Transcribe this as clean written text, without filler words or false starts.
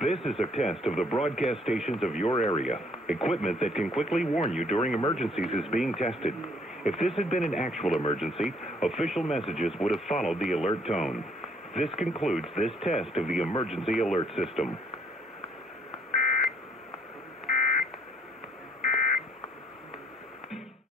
This is a test of the broadcast stations of your area. Equipment that can quickly warn you during emergencies is being tested. If this had been an actual emergency, official messages would have followed the alert tone. This concludes this test of the emergency alert system.